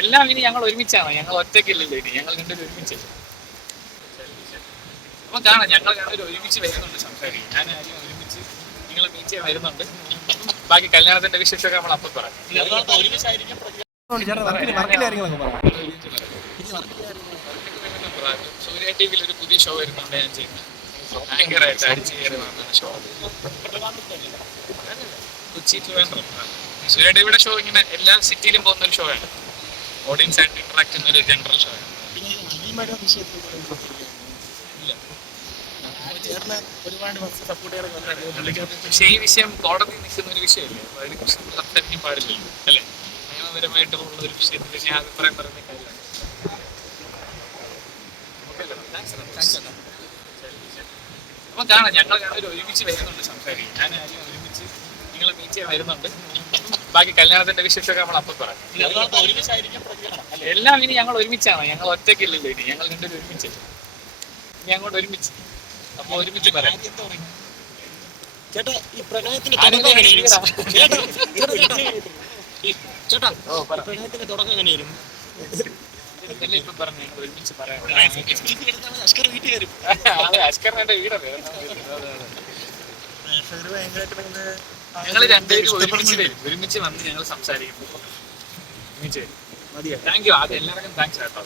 എല്ലാം ഇനി ഞങ്ങൾ ഒരുമിച്ചാണ്, ഞങ്ങൾ ഒറ്റയ്ക്കില്ലല്ലോ ഇനി, ഞങ്ങൾ രണ്ടുപേരും ഒരുമിച്ച്. അപ്പൊ കാണാം, ഞങ്ങൾ രണ്ടുപേരും ഒരുമിച്ച് വരുന്നുണ്ട് സംസാരിക്കും. ഞാൻ ആരും ഒരുമിച്ച് നിങ്ങളെ മീറ്റ് ചെയ്യാൻ വരുന്നുണ്ട്. ബാക്കി കല്യാണത്തിന്റെ വിശേഷമൊക്കെ നമ്മൾ അപ്പം പറയാം. സൂര്യ ടി വിയിൽ ഒരു പുതിയ ഷോ വരുന്നുണ്ട്, ഞാൻ ചെയ്യുന്നത് ആങ്കറായിട്ട് അടിച്ചു കയറി വന്ന ഷോ. കൊച്ചി ട്രിവാൻഡ്രം. സൂര്യ ടി വിയുടെ ഷോ ഇങ്ങനെ എല്ലാ സിറ്റിയിലും പോകുന്ന ഒരു ഷോ ആണ്. ഓഡിയൻസ് ആയിട്ട് ഇന്ററാക്ട് ചെയ്യുന്ന ഒരു ജനറൽ ഷോ ആണ്. പക്ഷേ ഈ വിഷയം കോടതി നിൽക്കുന്ന ഒരു വിഷയമല്ലേ, അപ്പൊ അതിനെക്കുറിച്ച് നമ്മൾ സംസാരിക്കാൻ പാടില്ലല്ലോ അല്ലേ? നിയമപരമായിട്ടുള്ള ഒരു വിഷയത്തിൽ ഞാൻ അഭിപ്രായം പറയുന്ന കാര്യമാണ്. അപ്പൊ കാണാം, ഞങ്ങൾ രണ്ടുപേരും ഒരുമിച്ച് വരുന്നുണ്ട് സംസാരിക്കും. ഞാൻ ആരും ഒരുമിച്ച് നിങ്ങളെ മീറ്റ് ചെയ്യാൻ വരുന്നുണ്ട്. ബാക്കി കല്യാണത്തിന്റെ വിശേഷമൊക്കെ നമ്മൾ അപ്പം പറയാം. എല്ലാം ഇനി ഞങ്ങൾ ഒരുമിച്ചാണ്, ഞങ്ങൾ ഒറ്റയ്ക്കില്ലല്ലോ ഇനി, ഞങ്ങൾ രണ്ടുപേരും ഒരുമിച്ച്. ഇനി അങ്ങോട്ട് ഒരുമിച്ച്, അപ്പൊ ഒരുമിച്ച് പറയാം. ചേട്ടാ ഈ പ്രണയത്തിന്റെ തുടക്കം എങ്ങനെയായിരുന്നു? ഇപ്പൊ പറഞ്ഞു ഞങ്ങൾ ഒരുമിച്ച് പറയാം. അഷ്കർ വീട്ടിൽ വരും. അതെ, അഷ്കറിന് എന്റെ വീടല്ലേ. ഞങ്ങൾ രണ്ടുപേരും ഒരുമിച്ച് വന്ന് ഞങ്ങൾ സംസാരിക്കും. Thank you. ആദ്യം എല്ലാവർക്കും താങ്ക്സ് കേട്ടോ.